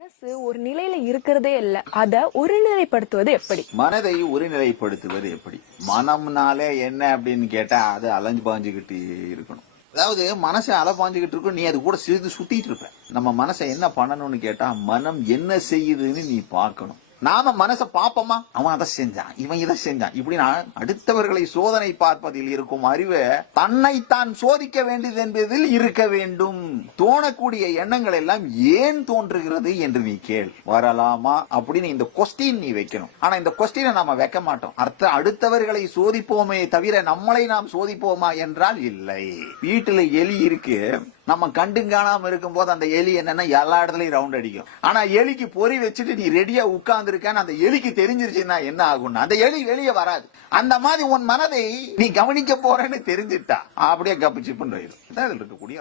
மனசு ஒரு நிலையில இருக்கிறதே இல்ல. அத ஒருநிலைப்படுத்துவது எப்படி? மனதை ஒருநிலைப்படுத்துவது எப்படி? மனம்னாலே என்ன அப்படின்னு கேட்டா அது அலைஞ்சு பாஞ்சுக்கிட்டு இருக்கணும். அதாவது மனசை அலைபாஞ்சுக்கிட்டு இருக்கும், நீ அது கூட சிறிது சுத்திட்டு இருப்ப. நம்ம மனசை என்ன பண்ணணும்னு கேட்டா, மனம் என்ன செய்யுதுன்னு நீ பார்க்கணும். நாம மனசை பாப்போமா, அவன் அதை செஞ்சான், இவன் இதை செஞ்சான், இப்படின்னா அடுத்தவர்களை சோதனை பார்ப்பதில் இருக்கும் அறிவு தன்னைத்தான் சோதிக்க வேண்டியது என்பதில் இருக்க வேண்டும். தோணக்கூடிய எண்ணங்கள் எல்லாம் ஏன் தோன்றுகிறது என்று நீ கேள். வரலாமா அப்படின்னு இந்த கொஸ்டின் நீ வைக்கணும். ஆனா இந்த கொஸ்டினை நாம வைக்க மாட்டோம். அடுத்தவர்களை சோதிப்போமே தவிர நம்மளை நாம் சோதிப்போமா என்றால் இல்லை. வீட்டுல எலி இருக்கு, நம்ம கண்டுங்காணாம இருக்கும் போது அந்த எலி என்னன்னா எல்லா இடத்துலயும் ரவுண்ட் அடிக்கும். ஆனா எலிக்கு பொறி வச்சுட்டு நீ ரெடியா உட்கார்ந்து இருக்கான்னு அந்த எலிக்கு தெரிஞ்சிருச்சுன்னா என்ன ஆகும்னா அந்த எலி வெளியே வராது. அந்த மாதிரி உன் மனதை நீ கவனிக்க போறேன்னு தெரிஞ்சுட்டா அப்படியே கப்பிச்சு பண்ணுறது இருக்கக்கூடிய